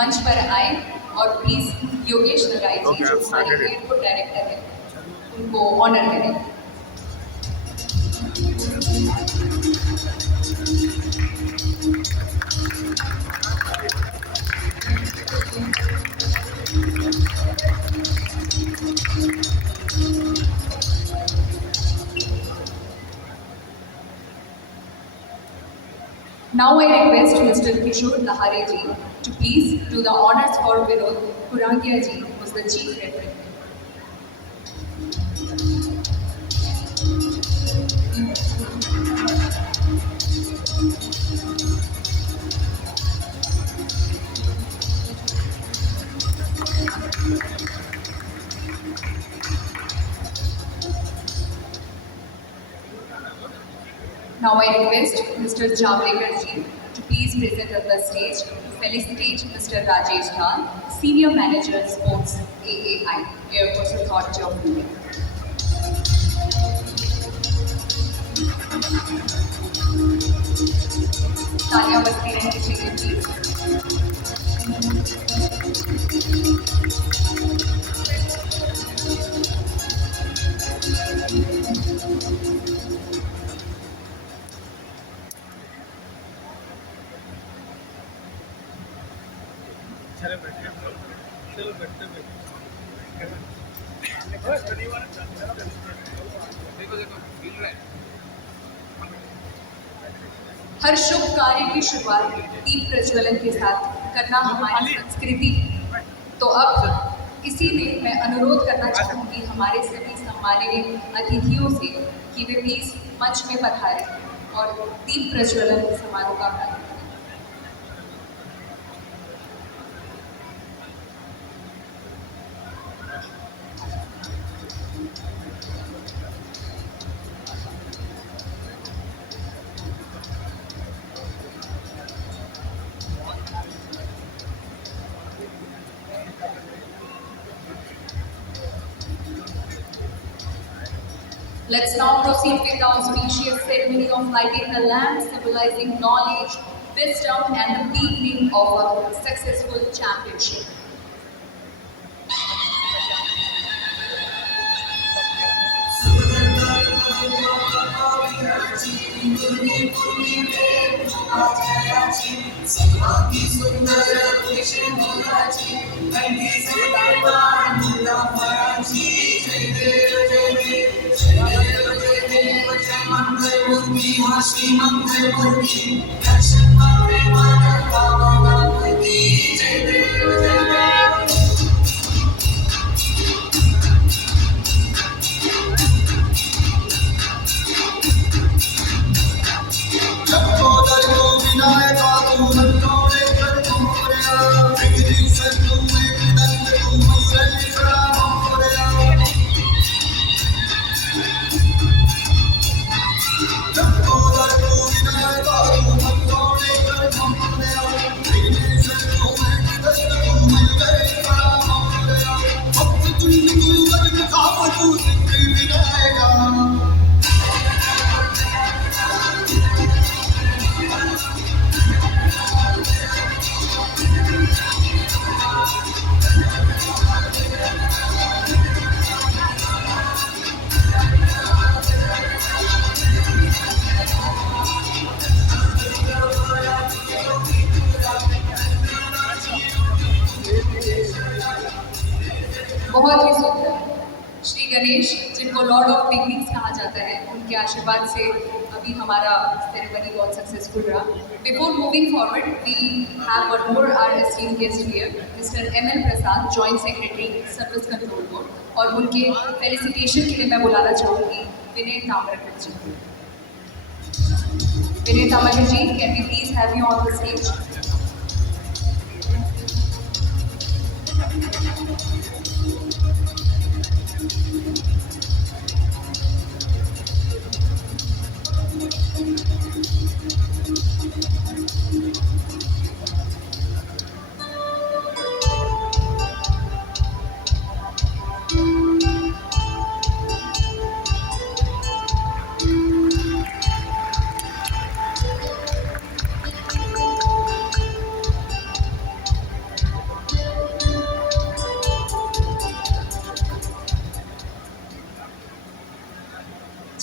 मंच पर आए और प्लीज योगेश लगाई जी जो हमारे एयरपोर्ट डायरेक्टर है उनको ऑनर करें। Now I request Mr. Kishore Lahare ji to please do the honors for Vinod Kurangia ji, who is the chief referee. Now I request Mr. Javadekar ji to please present on the stage to felicitate Mr. Rajesh Lal, Senior Manager Sports AAI, Airports Authority of India. तालियां बजती रहनी चाहिए प्लीज। हर शुभ कार्य की शुरुआत दीप प्रज्वलन के साथ करना हमारी संस्कृति। तो अब इसी में मैं अनुरोध करना चाहूँगी हमारे सभी सम्मानित अतिथियों से कि वे प्लीज मंच में पधारें और दीप प्रज्वलन समारोह का प्रारंभ करें। Let's now proceed with the auspicious ceremony of lighting the lamp, symbolizing knowledge, wisdom, and the beginning of a successful championship. बहुत ही सुंदर श्री गणेश जिनको लॉर्ड ऑफ बिगनिंग्स कहा जाता है, उनके आशीर्वाद से अभी हमारा सेरेमनी बहुत सक्सेसफुल रहा। Before moving forward we have one more our esteemed guest here, mister ML Prasad, joint secretary service control board, और उनके फेलिसिटेशन के लिए मैं बुलाना चाहूँगी Vinay Tamrakar ji. Vinay Tamrakar ji, can we please have you on the stage?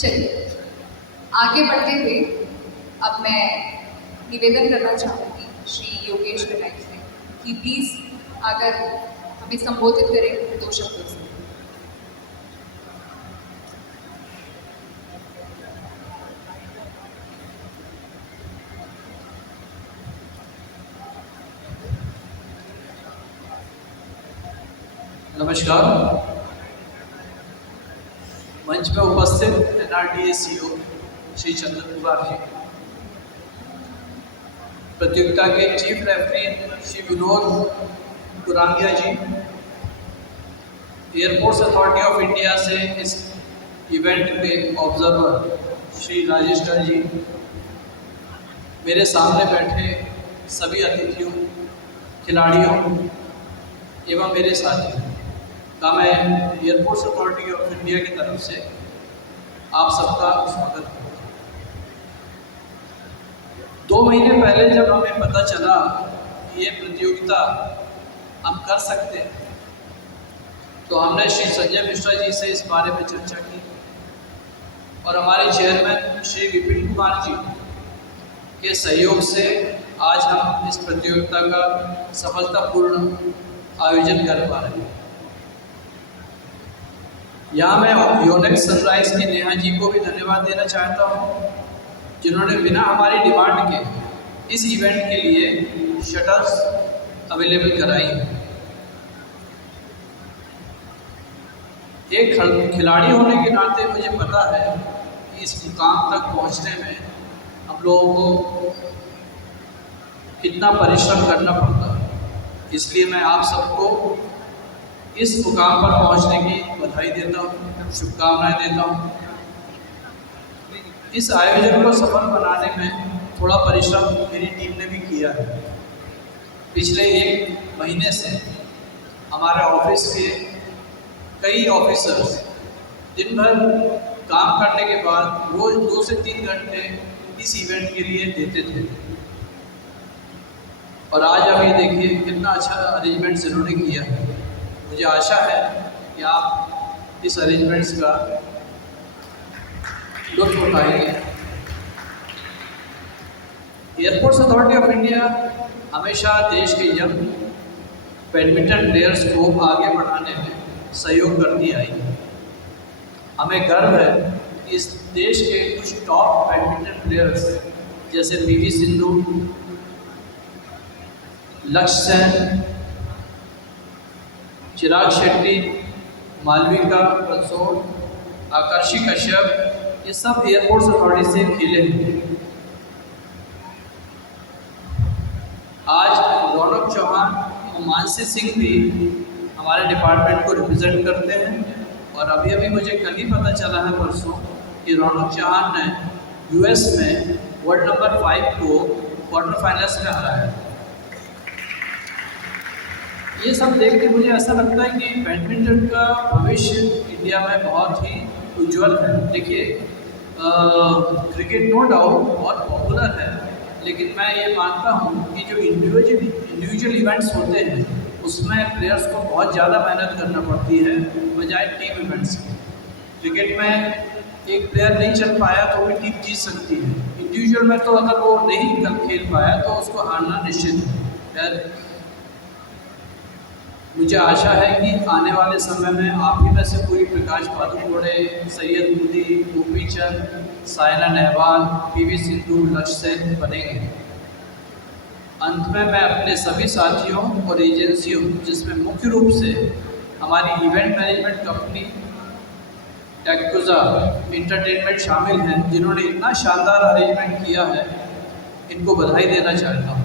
चलिए आगे बढ़ते हुए अब मैं निवेदन करना चाहूँगी श्री योगेश गनाई से कि प्लीज़ अगर हमें संबोधित करें 2 शब्दों से। नमस्कार। मंच में उपस्थित एनआरडीए सीईओ श्री चंद्रकुमार जी, प्रतियोगिता के chief referee Shri Vinod Kurangiya ji, airports authority of India से इस इवेंट के ऑब्जर्वर श्री राजेश गर जी, मेरे सामने बैठे सभी अतिथियों, खिलाड़ियों एवं मेरे साथियों का मैं एयरपोर्ट्स अथॉरिटी ऑफ इंडिया की तरफ से आप सबका स्वागत करता हूँ। 2 महीने पहले जब हमें पता चला कि ये प्रतियोगिता हम कर सकते हैं, तो हमने श्री संजय मिश्रा जी से इस बारे में चर्चा की और हमारे चेयरमैन श्री विपिन कुमार जी के सहयोग से आज हम इस प्रतियोगिता का सफलतापूर्ण आयोजन कर पा रहे हैं। यहाँ मैं योनेक्स सनराइज की नेहा जी को भी धन्यवाद देना चाहता हूँ, जिन्होंने बिना हमारी डिमांड के इस इवेंट के लिए शटल्स अवेलेबल कराई। एक खिलाड़ी होने के नाते मुझे पता है कि इस मुकाम तक पहुँचने में हम लोगों को कितना परिश्रम करना पड़ता है। इसलिए मैं आप सबको इस मुकाम पर पहुंचने की बधाई देता हूं, शुभकामनाएं देता हूं। इस आयोजन को सफल बनाने में थोड़ा परिश्रम मेरी टीम ने भी किया है। पिछले 1 महीने से हमारे ऑफिस के कई ऑफिसर्स दिन भर काम करने के बाद रोज 2 से 3 घंटे इस इवेंट के लिए देते थे और आज आप ये देखिए कितना अच्छा अरेंजमेंट्स इन्होंने किया है। मुझे आशा है कि आप इस अरेंजमेंट्स का लुत्फ उठाएंगे। एयरपोर्ट्स अथॉरिटी ऑफ इंडिया हमेशा देश के यंग बैडमिंटन प्लेयर्स को आगे बढ़ाने में सहयोग करती आई। हमें गर्व है कि इस देश के कुछ टॉप बैडमिंटन प्लेयर्स जैसे पीवी सिंधु, लक्ष्य सेन, चिराग शेट्टी, मालविका बंसोड़, आकर्षि कश्यप, ये सब एयरपोर्ट्स अथॉरिटी से खेले हैं। आज रौनक चौहान और मानसी सिंह भी हमारे डिपार्टमेंट को रिप्रेजेंट करते हैं और अभी अभी मुझे कल ही पता चला है परसों कि रौनक चौहान ने यूएस में वर्ल्ड नंबर 5 को क्वार्टर फाइनल्स में हराया। ये सब देख के मुझे ऐसा लगता है कि बैडमिंटन का भविष्य इंडिया में बहुत ही उज्जवल है। देखिए, क्रिकेट नो डाउट बहुत पॉपुलर है, लेकिन मैं ये मानता हूँ कि जो इंडिविजुअल इवेंट्स होते हैं उसमें प्लेयर्स को बहुत ज़्यादा मेहनत करना पड़ती है बजाय टीम इवेंट्स के। क्रिकेट में एक प्लेयर नहीं चल पाया तो भी टीम जीत सकती है। इंडिविजुअल में तो अगर वो नहीं खेल पाया तो उसको हारना निश्चित है। मुझे आशा है कि आने वाले समय में आप ही में से कोई प्रकाश पादुकोणे, सैयद मोदी, गोपी चंद, साइना नेहवाल, पीवी सिंधु, लक्ष्य सेन बनेंगे। अंत में मैं अपने सभी साथियों और एजेंसियों, जिसमें मुख्य रूप से हमारी इवेंट मैनेजमेंट कंपनी टेक्कुजा इंटरटेनमेंट शामिल हैं, जिन्होंने इतना शानदार अरेंजमेंट किया है, इनको बधाई देना चाहता हूँ।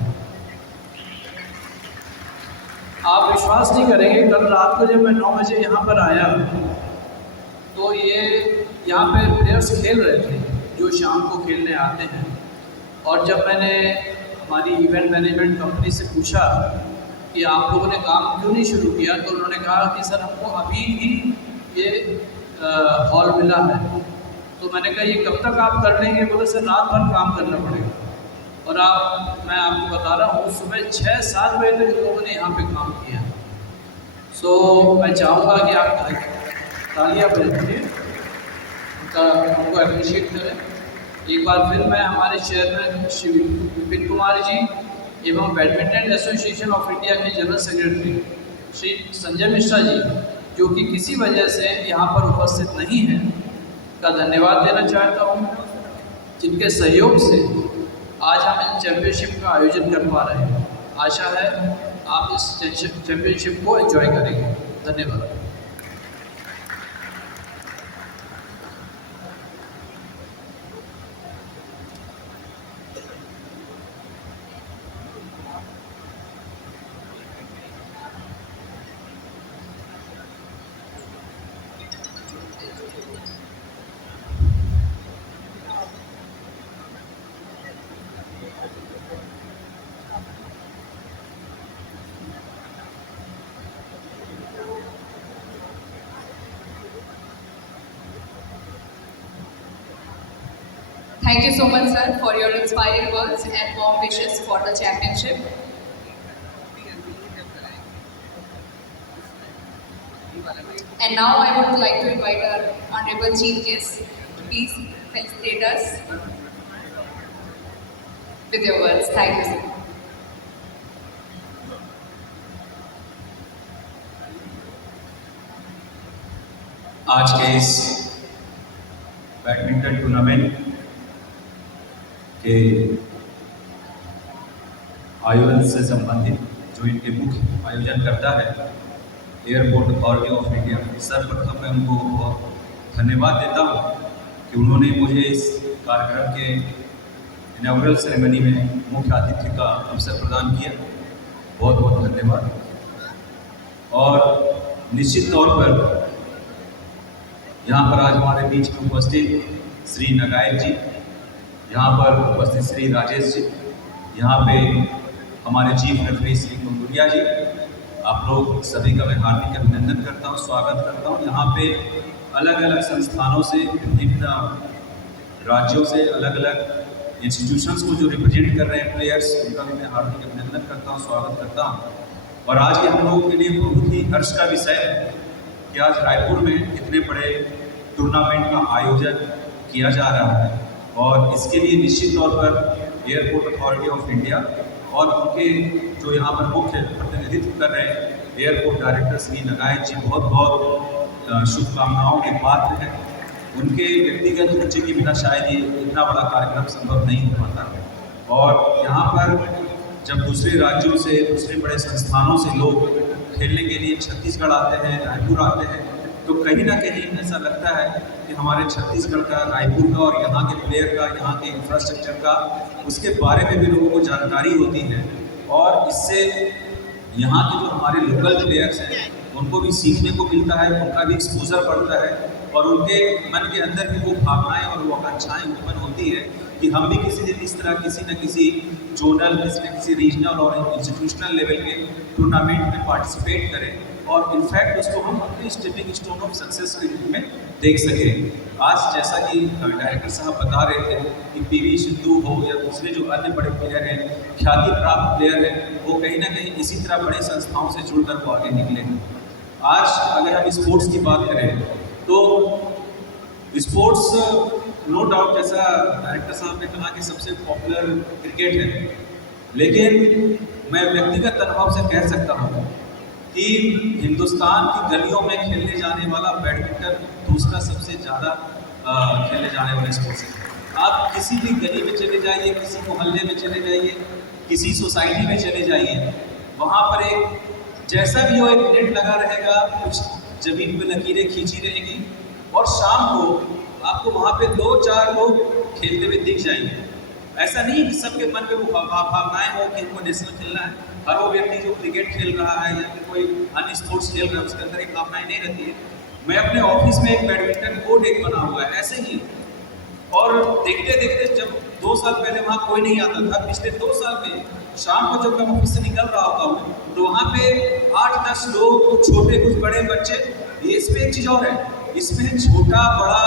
आप विश्वास नहीं करेंगे, कल रात को जब मैं 9 बजे यहाँ पर आया तो ये यहाँ पे प्लेयर्स खेल रहे थे जो शाम को खेलने आते हैं। और जब मैंने हमारी इवेंट मैनेजमेंट कंपनी से पूछा कि आप लोगों ने काम क्यों नहीं शुरू किया, तो उन्होंने कहा कि सर हमको अभी ही ये हॉल मिला है। तो मैंने कहा ये कब तक आप कर लेंगे? बोले सर रात भर काम करना पड़ेगा। और मैं आपको बता रहा हूँ सुबह 6-7 बजे तक लोगों ने यहाँ पे काम किया। सो मैं चाहूँगा कि आप तालियां बजाइए का उनको अप्रिशिएट करें। एक बार फिर मैं हमारे चेयरमैन श्री विपिन कुमार जी एवं बैडमिंटन एसोसिएशन ऑफ इंडिया के जनरल सेक्रेटरी श्री संजय मिश्रा जी, जो कि किसी वजह से यहाँ पर उपस्थित नहीं हैं, का धन्यवाद देना चाहता हूँ, जिनके सहयोग से आज हम इस चैम्पियनशिप का आयोजन कर पा रहे हैं। आशा है आप इस चैम्पियनशिप को एंजॉय करेंगे। धन्यवाद। Thank you so much, sir, for your inspiring words and warm wishes for the championship. And now I would like to invite our Honorable Chief Guest to please felicitate us with your words. Thank you, sir. आज के इस badminton tournament के आयोजन से संबंधित जो इनके मुख्य आयोजन करता है एयरपोर्ट अथॉरिटी ऑफ इंडिया, सर्वप्रथम मैं उनको बहुत धन्यवाद देता हूँ कि उन्होंने मुझे इस कार्यक्रम के इनॉग्रल सेरेमनी में मुख्य आतिथ्य का अवसर प्रदान किया। बहुत बहुत धन्यवाद। और निश्चित तौर पर यहाँ पर आज हमारे बीच में उपस्थित श्री नगायक जी, यहाँ पर उपस्थित श्री राजेश जी, यहाँ पे हमारे चीफ रेफरी श्री कुंदुरिया जी, आप लोग सभी का मैं हार्दिक अभिनंदन करता हूँ, स्वागत करता हूँ। यहाँ पे अलग अलग संस्थानों से, विभिन्न राज्यों से, अलग अलग इंस्टीट्यूशंस को जो रिप्रेजेंट कर रहे हैं प्लेयर्स, उनका भी मैं हार्दिक अभिनंदन करता हूँ, स्वागत करता हूँ। और आज के हम लोगों के लिए बहुत ही हर्ष का विषय है कि आज रायपुर में इतने बड़े टूर्नामेंट का आयोजन किया जा रहा है, और इसके लिए निश्चित तौर पर एयरपोर्ट अथॉरिटी ऑफ इंडिया और उनके जो यहाँ पर मुख्य प्रतिनिधित्व कर रहे हैं एयरपोर्ट डायरेक्टर श्री नगायक जी बहुत बहुत शुभकामनाओं के पात्र हैं। उनके व्यक्तिगत रुचि के बिना शायद ये इतना बड़ा कार्यक्रम संभव नहीं हो पाता। और यहाँ पर जब दूसरे राज्यों से, दूसरे बड़े संस्थानों से लोग खेलने के लिए छत्तीसगढ़ आते हैं, रायपुर आते हैं, तो कहीं ना कहीं ऐसा लगता है कि हमारे छत्तीसगढ़ का, रायपुर का और यहाँ के प्लेयर का, यहाँ के इंफ्रास्ट्रक्चर का, उसके बारे में भी लोगों को जानकारी होती है। और इससे यहाँ के जो हमारे लोकल प्लेयर्स हैं उनको भी सीखने को मिलता है, उनका भी एक्सपोजर बढ़ता है, और उनके मन के अंदर भी वो भावनाएँ और वो आकांक्षाएँ उत्पन्न होती है कि हम भी किसी दिन इस तरह किसी न किसी जोनल, किसी न किसी रीजनल और इंस्टीट्यूशनल लेवल के टूर्नामेंट में पार्टिसिपेट करें, और इनफैक्ट उसको हम अपने स्टेपिंग स्टोन ऑफ सक्सेस के रूप में देख सकें। आज जैसा कि डायरेक्टर साहब बता रहे थे कि पीवी सिंधु हो या दूसरे जो अन्य बड़े प्लेयर हैं, ख्याति प्राप्त प्लेयर हैं, वो कहीं ना कहीं इसी तरह बड़े संस्थाओं से जुड़कर वो आगे निकले हैं। आज अगर हम स्पोर्ट्स की बात करें तो स्पोर्ट्स नो डाउट, जैसा डायरेक्टर साहब ने कहा कि सबसे पॉपुलर क्रिकेट है, लेकिन मैं व्यक्तिगत अनुभव से कह सकता हूँ कि हिंदुस्तान की गलियों में खेलने जाने वाला बैडमिंटन दूसरा सबसे ज़्यादा खेलने जाने वाला स्पोर्ट्स है। आप किसी भी गली में चले जाइए, किसी मोहल्ले में चले जाइए, किसी सोसाइटी में चले जाइए, वहाँ पर एक जैसा भी हो एक नेट लगा रहेगा, कुछ ज़मीन पे लकीरें खींची रहेगी, और शाम को आपको वहाँ पे 2-4 लोग खेलते हुए दिख जाएंगे। ऐसा नहीं कि सबके मन में वो भावनाएं हो कि इनको नेशनल खेलना है। हर वो व्यक्ति जो क्रिकेट खेल रहा है या फिर कोई अन्य स्पोर्ट्स खेल रहा है, उसके अंदर एक भावनाएं नहीं रहती है। मैं अपने ऑफिस में एक बैडमिंटन कोर्ट एक बना हुआ है ऐसे ही, और देखते देखते जब 2 साल पहले वहाँ कोई नहीं आता था, पिछले 2 साल में शाम को जब मैं ऑफिस से निकल रहा होता हूँ तो वहाँ पे 8-10 लोग, कुछ छोटे कुछ बड़े बच्चे। इसमें एक चीज़ और है, इसमें छोटा बड़ा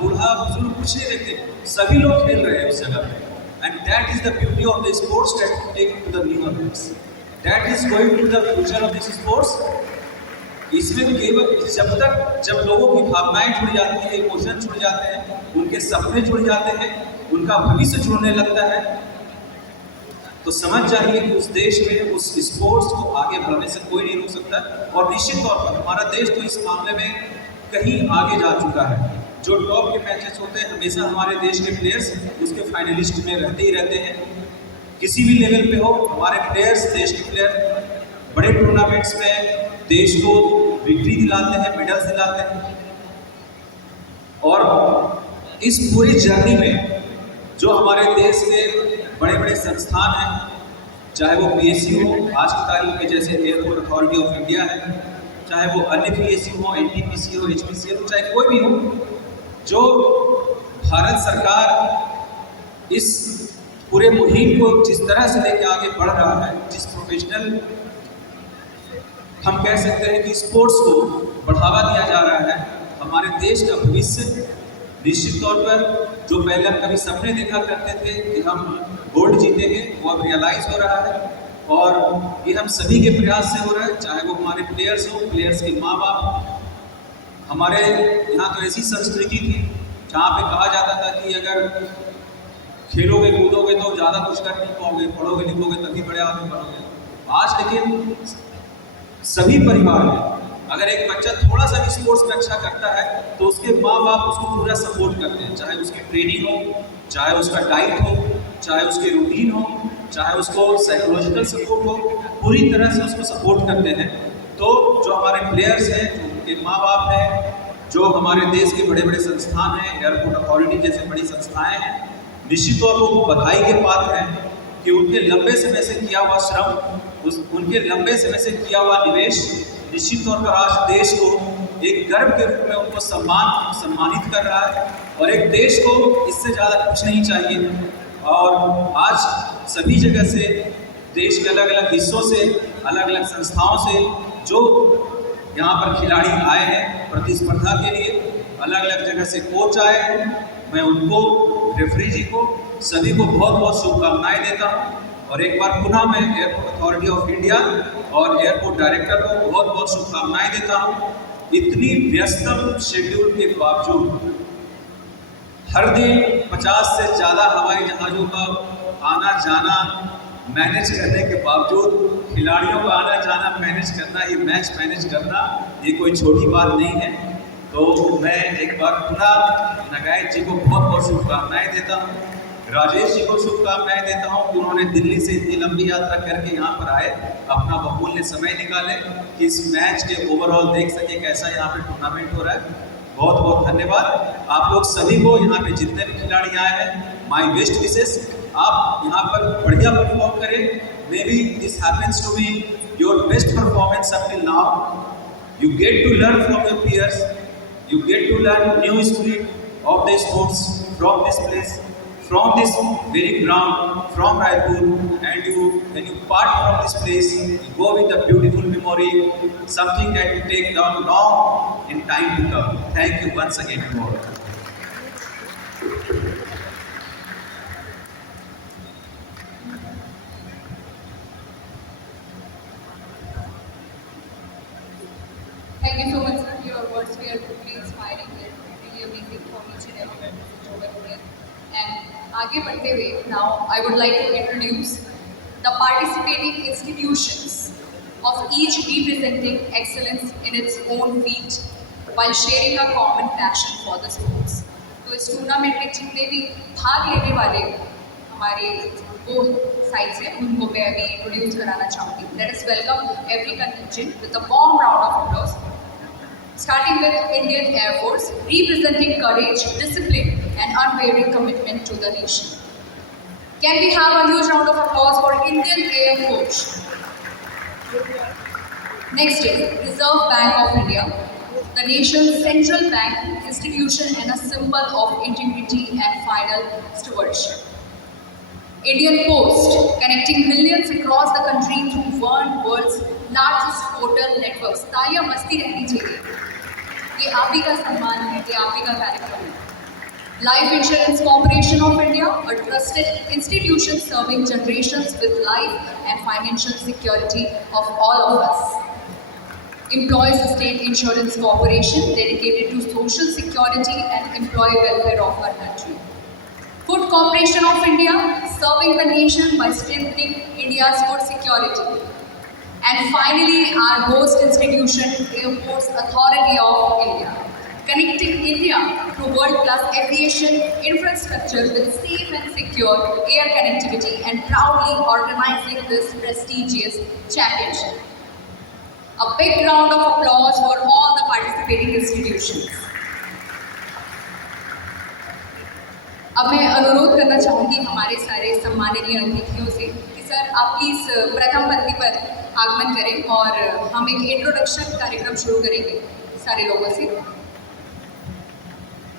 बूढ़ा बुजुर्ग कुछ नहीं रहते, सभी लोग खेल रहे हैं उस जगह पे। And that is the beauty of the sports that take to the new Olympics, that is going to the future of this sports. इसमें केवल जब लोगों की भावनाएं जुड़ जाती हैं, इमोशन जुड़ जाते हैं, उनके सपने जुड़ जाते हैं, उनका भविष्य जुड़ने लगता है, तो समझ जाइए कि उस देश में उस स्पोर्ट्स को आगे बढ़ने से कोई नहीं रोक सकता। और निश्चित तौर पर हमारा देश तो इस मामले में कहीं आगे जा चुका है। जो टॉप के मैचेस होते हैं हमेशा हमारे देश के प्लेयर्स उसके फाइनलिस्ट में रहते ही रहते हैं। किसी भी लेवल पे हो हमारे प्लेयर्स, देश के प्लेयर बड़े टूर्नामेंट्स में देश को विक्ट्री दिलाते हैं, मेडल्स दिलाते हैं। और इस पूरी जर्नी में जो हमारे देश के बड़े बड़े संस्थान हैं, चाहे वो PSU हो आज की तारीख में जैसे एयरपोर्ट अथॉरिटी ऑफ इंडिया है, चाहे वो अन्य PSU हो, NTPC हो, HPCL हो, चाहे कोई भी हो, जो भारत सरकार इस पूरे मुहिम को जिस तरह से लेके आगे बढ़ रहा है, जिस प्रोफेशनल हम कह सकते हैं कि स्पोर्ट्स को बढ़ावा दिया जा रहा है, हमारे देश का भविष्य निश्चित तौर पर जो पहले हम कभी सपने देखा करते थे कि हम गोल्ड जीतेंगे, वो अब रियलाइज हो रहा है। और ये हम सभी के प्रयास से हो रहा है, चाहे वो हमारे प्लेयर्स हो, प्लेयर्स के माँ बाप। हमारे यहाँ तो ऐसी संस्कृति थी जहाँ पे कहा जाता था कि अगर खेलोगे कूदोगे तो ज़्यादा कुछ कर नहीं पाओगे, पढ़ोगे लिखोगे तभी बड़े आदमी बनोगे। आज लेकिन सभी परिवार में अगर एक बच्चा थोड़ा सा भी स्पोर्ट्स में अच्छा करता है तो उसके माँ बाप उसको पूरा सपोर्ट करते हैं, चाहे उसकी ट्रेनिंग हो, चाहे उसका डाइट हो, चाहे उसके रूटीन हो, चाहे उसको साइकोलॉजिकल सपोर्ट हो, पूरी तरह से उसको सपोर्ट करते हैं। तो जो हमारे प्लेयर्स हैं, जो उनके माँ बाप हैं, जो हमारे देश के बड़े बड़े संस्थान हैं, एयरपोर्ट अथॉरिटी जैसे बड़ी संस्थाएं हैं, निश्चित तौर पर वो बधाई के पात्र हैं कि उनके लंबे समय से किया हुआ श्रम, उनके लंबे समय से किया हुआ निवेश निश्चित तौर पर आज देश को एक गर्व के रूप में उनको सम्मानित कर रहा है। और एक देश को इससे ज़्यादा कुछ नहीं चाहिए। और आज सभी जगह से देश के अलग अलग हिस्सों से, अलग अलग संस्थाओं से जो यहाँ पर खिलाड़ी आए हैं प्रतिस्पर्धा के लिए, अलग अलग जगह से कोच आए हैं, मैं उनको, रेफरी जी को, सभी को बहुत बहुत शुभकामनाएं देता हूँ। और एक बार पुनः मैं एयरपोर्ट अथॉरिटी ऑफ इंडिया और एयरपोर्ट डायरेक्टर को बहुत बहुत शुभकामनाएं देता हूँ। इतनी व्यस्तम शेड्यूल के बावजूद हर दिन 50 से ज़्यादा हवाई जहाज़ों का आना जाना मैनेज करने के बावजूद, खिलाड़ियों का आना जाना मैनेज करना, ये मैच मैनेज करना, ये कोई छोटी बात नहीं है। तो मैं एक बार पुनः नगाइज जी को बहुत बहुत शुभकामनाएं देता हूँ, राजेश जी को शुभकामनाएं देता हूँ कि उन्होंने दिल्ली से इतनी लंबी यात्रा करके यहाँ पर आए, अपना बहुमूल्य समय निकाले कि इस मैच के ओवरऑल देख सके कैसा यहाँ पे टूर्नामेंट हो रहा है। बहुत बहुत धन्यवाद आप लोग सभी को, यहाँ पे जितने भी खिलाड़ी आए हैं, माई बेस्ट विशेस। आप यहाँ पर बढ़िया परफॉर्म करें। Maybe this happens to be your best performance up till now. You get to learn from your peers. You get to learn new spirit of the sports from this place, from this very ground, from Raipur, and when you part from this place, you go with a beautiful memory, something that you take down long in time to come. Thank you once again to all. Thank you so much, sir. Your words were truly inspiring and really amazing for each and every person over here. And आगे बढ़ते हुए, now I would like to introduce the participating institutions of each representing excellence in its own field while sharing a common passion for the sports. तो इस टूर्नामेंट में जितने भी भाग लेने वाले हमारे दो साइड्स हैं उनको मैं अभी इंट्रोड्यूस कराना चाहूँगी. Let us welcome every contingent with a warm round of applause. Starting with Indian Air Force, representing courage, discipline and unwavering commitment to the nation. Can we have a huge round of applause for Indian Air Force? Next is Reserve Bank of India, the nation's central bank institution and a symbol of integrity and final stewardship. Indian Post, connecting millions across the country through one world's largest postal networks. तालियां मस्ती रहनी चाहिए. ये आप ही का सम्मान है, ये आप ही का कार्यक्रम है. Life Insurance Corporation of India, a trusted institution serving generations with life and financial security of all of us. Employees State Insurance Corporation, dedicated to social security and employee welfare of our country. Food Corporation of India, serving the nation by strengthening India's food security. And finally, our host institution, Airports Authority of India, connecting India to world-class aviation infrastructure with safe and secure air connectivity and proudly organizing this prestigious championship. A big round of applause for all the participating institutions. अब मैं अनुरोध करना चाहूँगी हमारे सारे सम्माननीय अतिथियों से कि सर आप प्लीज़ प्रथम पंक्ति पर आगमन करें और हम एक इंट्रोडक्शन कार्यक्रम शुरू करेंगे सारे लोगों से।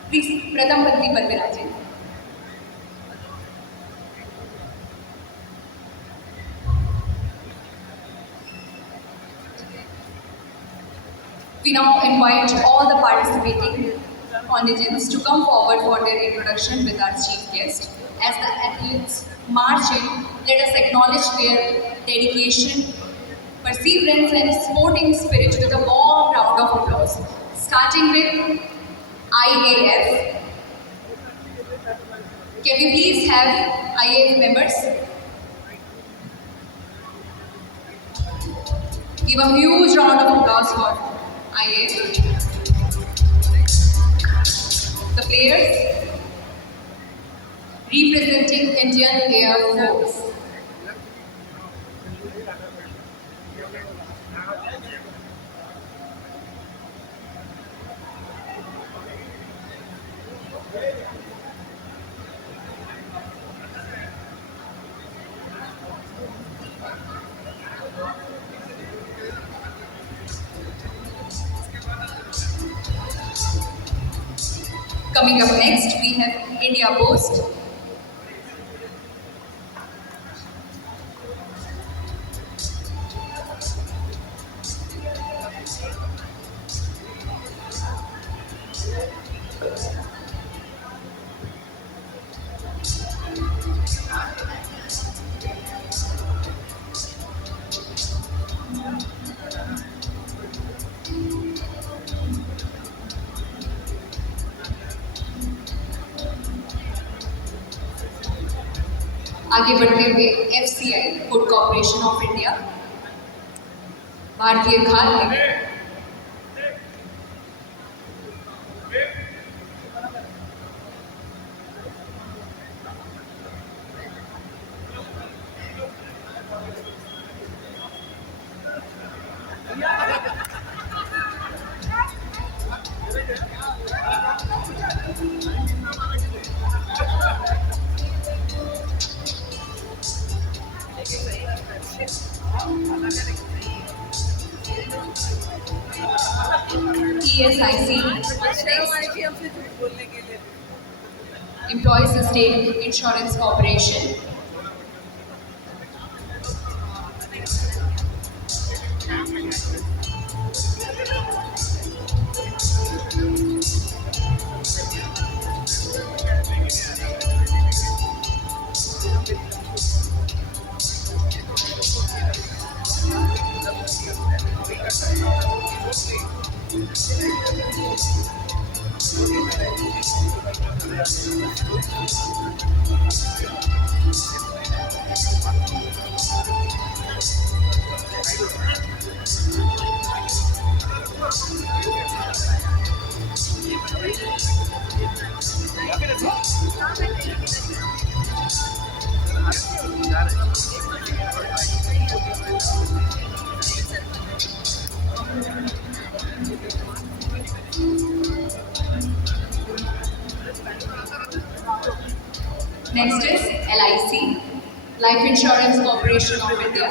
प्लीज़ प्रथम पंक्ति पर विराजें। We now invite all the participating contingents to come forward for their introduction with our chief guest. As the athletes march in, let us acknowledge their dedication, perseverance and sporting spirit with a warm round of applause. Starting with IAF. Can we please have IAF members? Give a huge round of applause for IAF. The players representing Indian Air Force. Coming up next, we have India Post. आगे बढ़ते हुए FCI food corporation of India, भारतीय खाद्य निगम, ESIC, Employees State Insurance Corporation, Next is LIC, Life Insurance Corporation of India.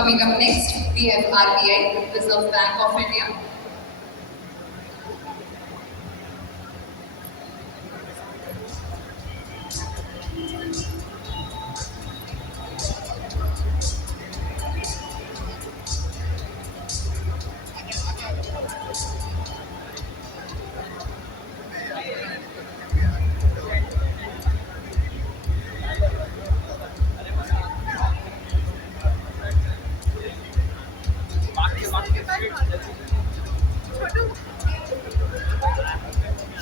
Coming up next, we have RBI, Reserve Bank of India.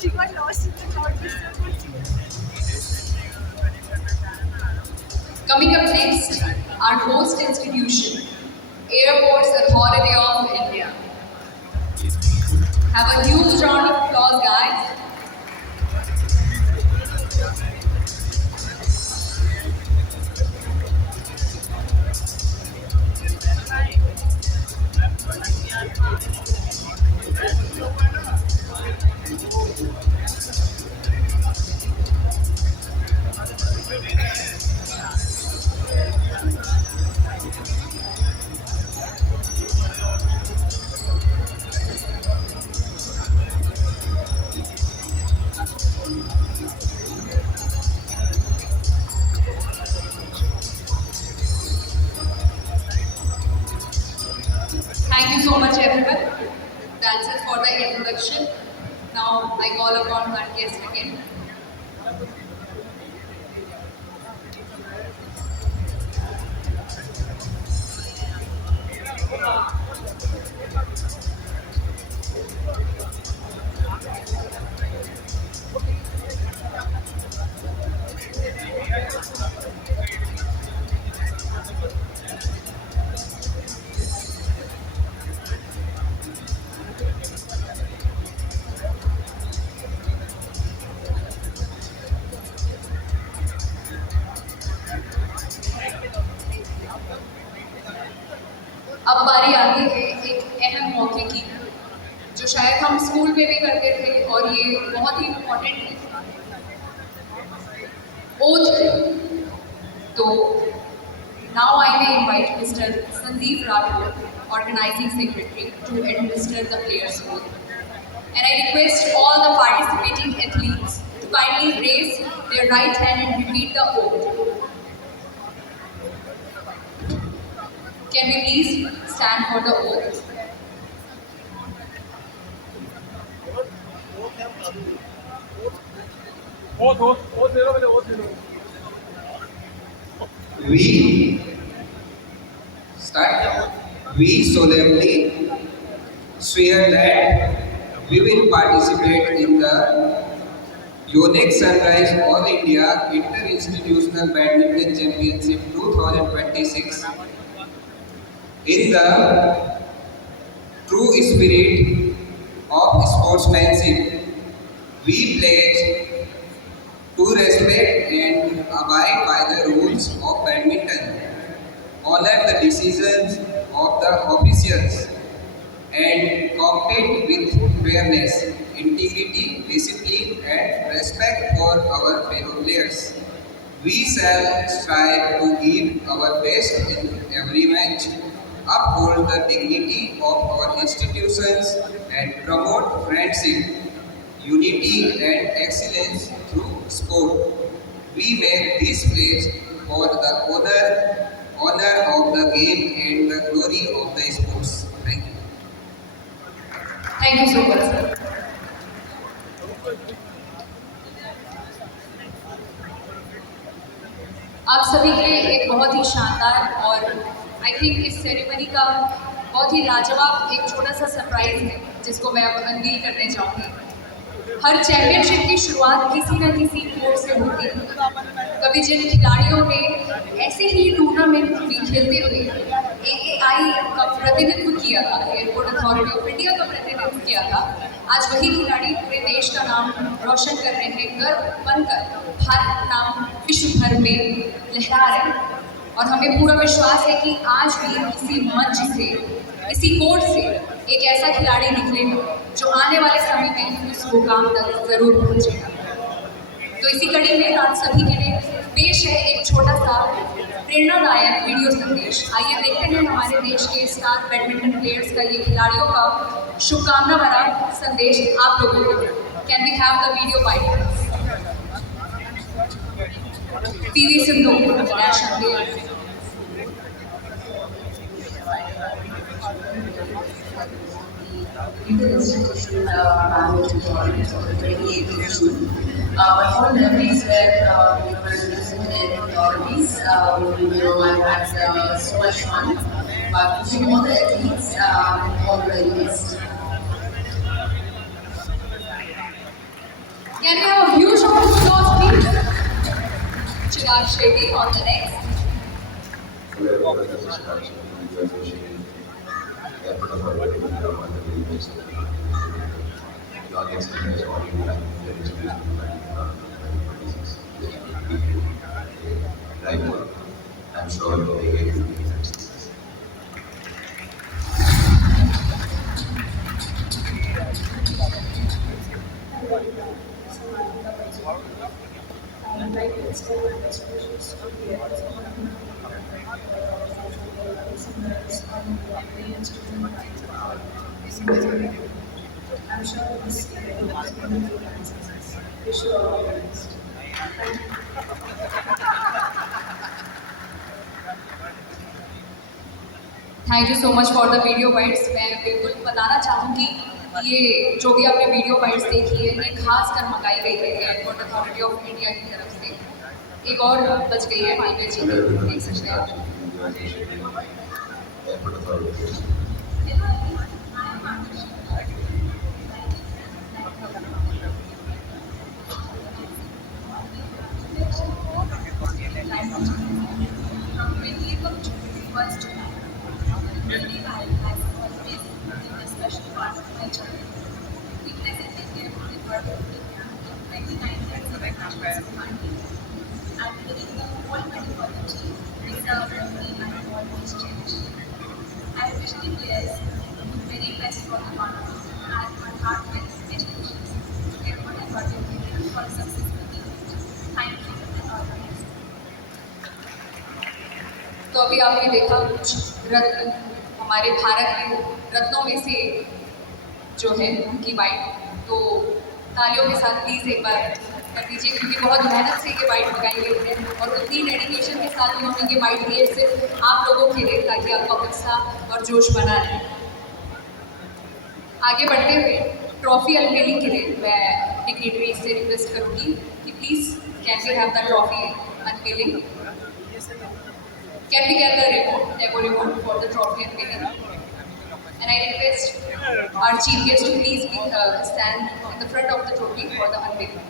She got lost in the crowd. Coming up next, our host institution, Airports Authority of India. Have a huge round of applause, guys. Thank you so much, everyone. That's it for the introduction. Now I call upon our guest again. अब बारी आती है एक अहम मौके की, जो शायद हम स्कूल में भी करते थे और ये बहुत ही इम्पोर्टेंट है, ओथ। तो now I may invite mister Sandeep Rathore, organizing secretary, to administer the players oath, and I request all the participating athletes to kindly raise their right hand and repeat the oath. Can we please stand for the oath? We start. We solemnly swear that we will participate in the Yonex Sunrise All India Inter-Institutional Badminton Championship 2026 in the true spirit of sportsmanship. We pledge to respect and abide by the rules of badminton, honor the decisions of the officials, and compete with fairness, integrity, discipline, and respect for our fellow players. We shall strive to give our best in every match, uphold the dignity of our institutions, and promote friendship, unity, and excellence through sport. We make this pledge for the honor of the game and the glory of the sports. Thank you. Thank you so much, sir. आप सभी के लिए एक बहुत ही शानदार और I think इस सेरेमनी का बहुत ही लाजवाब एक छोटा सा सरप्राइज है, जिसको मैं अब अनवील करने चाहूँगी। हर चैंपियनशिप की शुरुआत किसी न किसी कोर्ट से होती है। कभी जिन खिलाड़ियों ने ऐसे ही टूर्नामेंट भी खेलते हुए AAI का प्रतिनिधित्व किया था, एयरपोर्ट अथॉरिटी ऑफ इंडिया का प्रतिनिधित्व किया था, आज वही खिलाड़ी पूरे देश का नाम रोशन कर रहे हैं, गर्व बनकर भारत नाम विश्व भर में लहरा रहे हैं। और हमें पूरा विश्वास है कि आज भी इसी मंच से, इसी कोर्ट से एक ऐसा खिलाड़ी निकलेगा जो आने वाले समय में उस मुकाम तक जरूर पहुंचेगा। तो इसी कड़ी में आप सभी के लिए पेश है एक छोटा सा प्रेरणादायक वीडियो संदेश। आइए देखते हैं हमारे देश के स्टार बैडमिंटन प्लेयर्स का, ये खिलाड़ियों का शुभकामना भरा संदेश आप लोगों को। Can we have the video bite? PV Sindhu national player. Institution managed to join for the 28th of June. My whole memories were reminiscent and memories. I had so much fun. But wishing all the athletes all the very best. Can we have a huge round of applause, please? Chirag Shetty on the next. I'm sure they will be success. I would like to extend my best wishes to the listeners on the audience to the minds. I'm sure this year will be a great success. Wish you all the best. Thank you. Thank you so much for the video bytes. मैं बिल्कुल बताना चाहूँगी ये जो भी आपने video bytes देखी है ये खास कर मंगाई गई है एयरपोर्ट अथॉरिटी ऑफ इंडिया की तरफ से। एक और बच गई है मालवे जी, देख सकते हैं आप। I wish the players the very best for the tournament and my heartfelt congratulations to everyone involved for a successful event. Thank you and all the best. तो अभी आपने देखा कुछ रत्न, हमारे भारत के रत्नों में से जो है उनकी बाइट। तो तालियों के साथ प्लीज़ एक बार कर दीजिए, क्योंकि बहुत मेहनत से ये बाइट मंगाई गई है और उतनी डेडिकेशन के साथ उन्होंने ये बाइट दी है सिर्फ आप लोगों के लिए, ताकि आपका उत्साह और जोश बना रहे। आगे बढ़ते हुए ट्रॉफी अनवीलिंग के लिए मैं डिग्निटरीज से रिक्वेस्ट करूँगी कि please can we have the trophy unveiling? Can we get the remote, demo remote for the trophy unveiling? And I request our chief guest to please stand in the front of the trophy for the unveiling.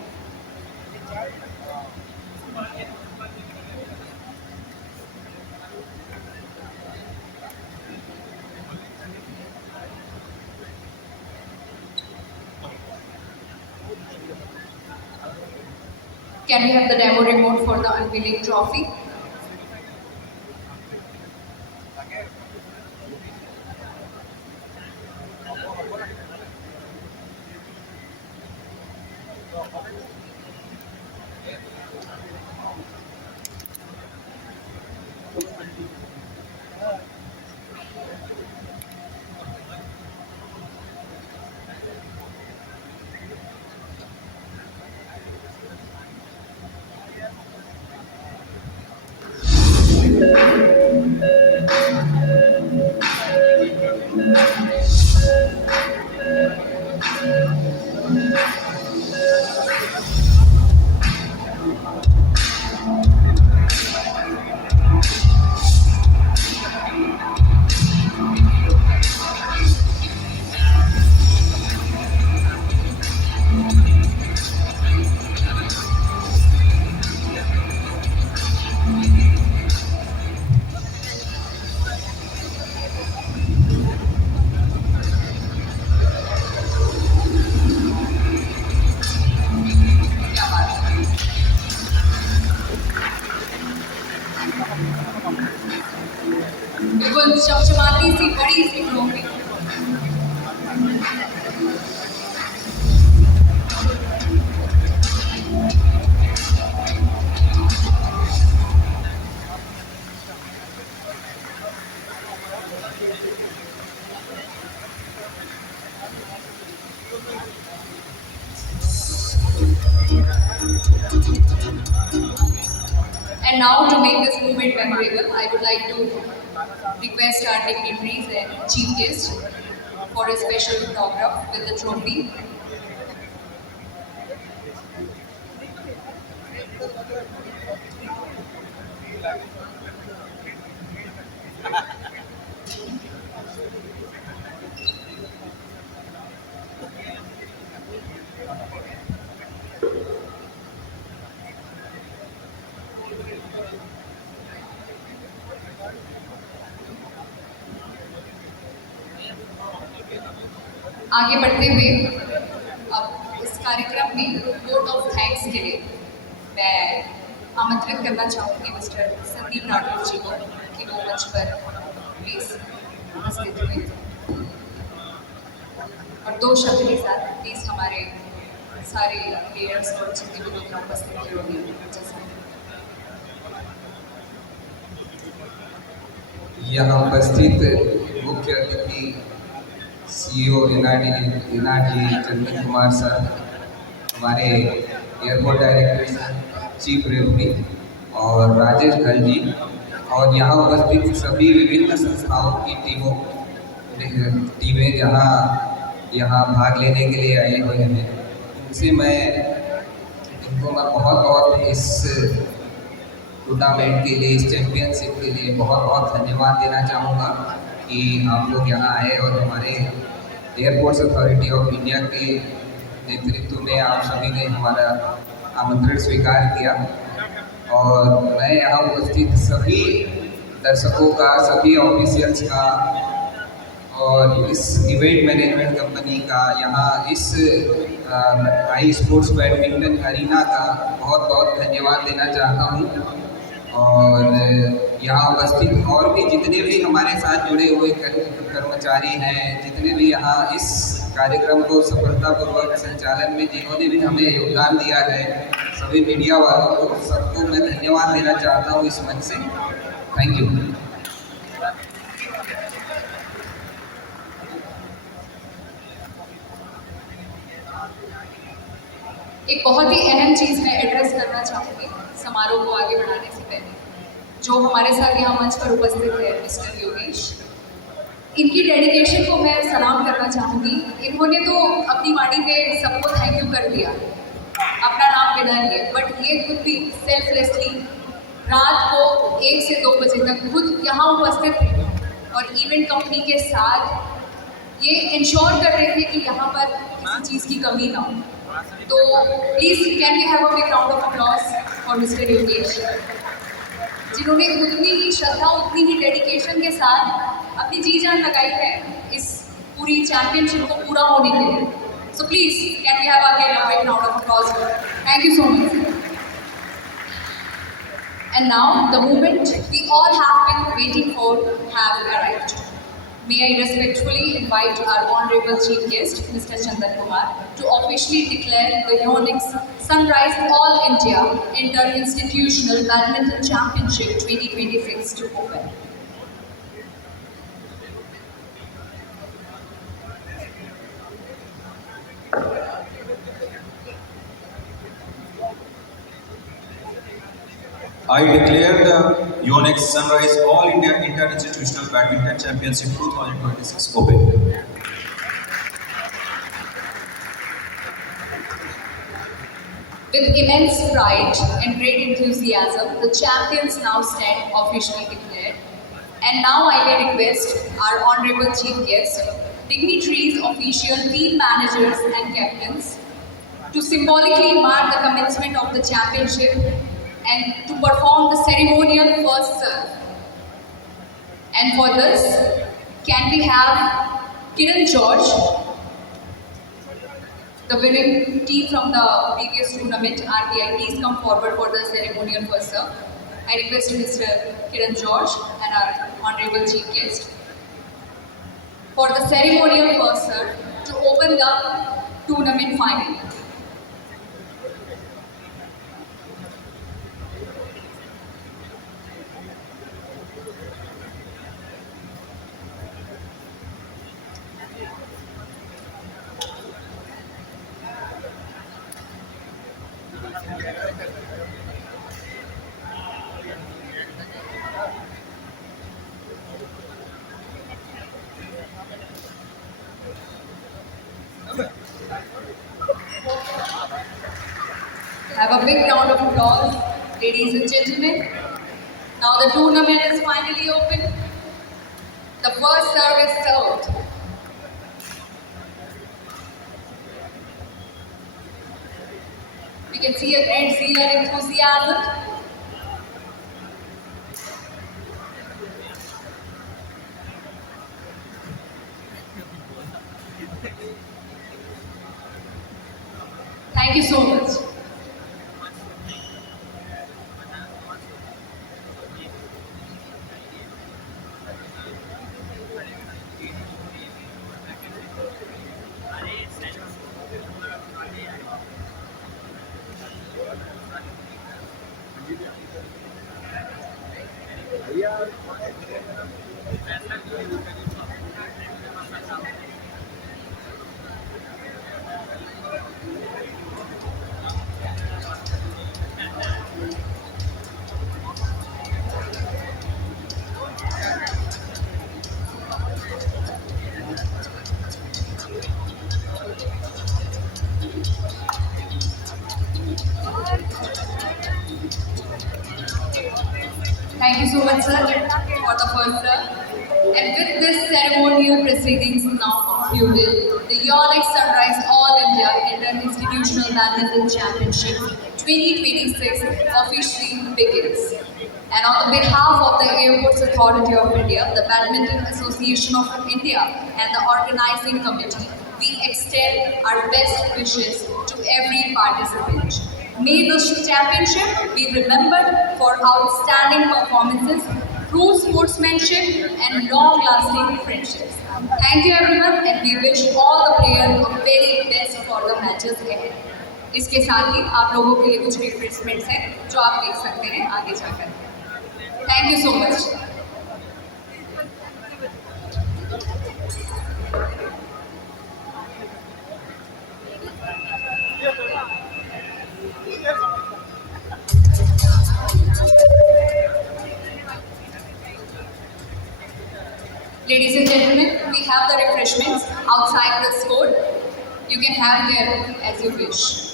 Can we have the demo remote for the unveiling trophy? And now to make this movement memorable, I would like to request our dignitaries and chief guest for a special photograph with the trophy. आगे बढ़ते हुए अब इस कार्यक्रम में vote of thanks के लिए मैं आमंत्रित करना चाहूँगी मिस्टर संदीप राठौर जी को कि वो मंच पर प्लीज उपस्थित हुए और दो शब्द के साथ प्लीज हमारे सारे प्लेयर्स और जितने भी लोग उपस्थित हुए होंगे जैसा यहाँ उपस्थित मुख्य अतिथि सीईओ एनआरजी चंदन कुमार सर, हमारे एयरपोर्ट डायरेक्टर चीफ रेवरी और राजेश खल जी, और यहाँ उपस्थित सभी विभिन्न संस्थाओं की टीमें जहाँ यहाँ भाग लेने के लिए आए हुए हैं, उनसे इनको मैं बहुत बहुत इस टूर्नामेंट के लिए, इस चैम्पियनशिप के लिए बहुत बहुत धन्यवाद देना चाहूँगा कि आप लोग यहाँ आए और हमारे एयरपोर्ट्स अथॉरिटी ऑफ इंडिया के नेतृत्व में आप सभी ने हमारा आमंत्रण स्वीकार किया। और मैं यहाँ उपस्थित सभी दर्शकों का, सभी ऑफिशियल्स का और इस इवेंट मैनेजमेंट कंपनी का, यहाँ इस आई स्पोर्ट्स बैडमिंटन अरीना का बहुत बहुत धन्यवाद देना चाहता हूँ। और यहाँ उपस्थित और भी जितने भी हमारे साथ जुड़े हुए कर्मचारी हैं, जितने भी यहाँ इस कार्यक्रम को सफलतापूर्वक संचालन में जिन्होंने भी हमें योगदान दिया है, सभी मीडिया वालों को, सबको मैं धन्यवाद देना चाहता हूँ इस मंच से। Thank you. एक बहुत ही अहम चीज़ मैं एड्रेस करना चाहूँगी समारोह को आगे बढ़ाने से पहले, जो हमारे साथ यहाँ मंच पर उपस्थित है मिस्टर योगेश, इनकी डेडिकेशन को मैं सलाम करना चाहूँगी। इन्होंने तो अपनी वाणी पे सबको थैंक यू कर दिया, अपना नाम बिना लिए, बट ये खुद भी सेल्फलेसली रात को 1 से 2 बजे तक खुद यहाँ उपस्थित थे और इवेंट कंपनी के साथ ये इंश्योर कर रहे थे कि यहाँ पर किसी चीज़ की कमी ना हो। तो please can we have a big round of applause for mister Yogesh, जिन्होंने उतनी ही श्रद्धा, उतनी ही डेडिकेशन के साथ अपनी जी जान लगाई है इस पूरी चैंपियनशिप को पूरा होने के लिए। So please can we have a big round of applause. Thank you so much. And now the moment we all have been waiting for have arrived. May I respectfully invite our Honorable Chief Guest, Mr. Chandan Kumar, to officially declare the Yonex Sunrise All India Inter-Institutional Badminton Championship 2026 to open. I declare the Yonex Sunrise All India Inter-Institutional Badminton Championship 2026 open. With immense pride and great enthusiasm, the champions now stand officially declared. And now I may request our Honorable Chief Guest, dignitaries, official, team managers and captains to symbolically mark the commencement of the championship and to perform the ceremonial first serve. And for this, can we have Kiran George, the winning team from the previous tournament, RBI, please come forward for the ceremonial first serve. I request Mr. Kiran George and our Honorable Chief Guest for the ceremonial first serve to open the tournament final. Have a big round of applause, ladies and gentlemen. Now the tournament is finally open. The first serve is served. We can see a great zeal and enthusiasm. Thank you so much. Thank you so much, sir, for the first serve. And with this ceremonial proceedings now concluded, the Yonex Sunrise All India Inter-Institutional Badminton Championship 2026 officially begins. And on the behalf of the Airports Authority of India, the Badminton Association of India, and the organizing committee, we extend our best wishes to every participant. May this championship be remembered for outstanding performances, true sportsmanship, and long-lasting friendships. Thank you everyone, and we wish all the players the very best for the matches ahead. इसके साथ ही आप लोगों के लिए कुछ रिफ्रेशमेंट्स हैं जो आप देख सकते हैं आगे जाकर. Thank you so much. Ladies and gentlemen, we have the refreshments outside the court. You can have them as you wish.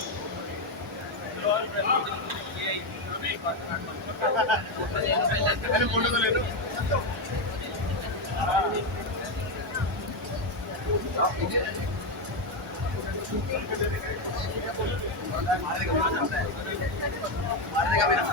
मारने का मेरा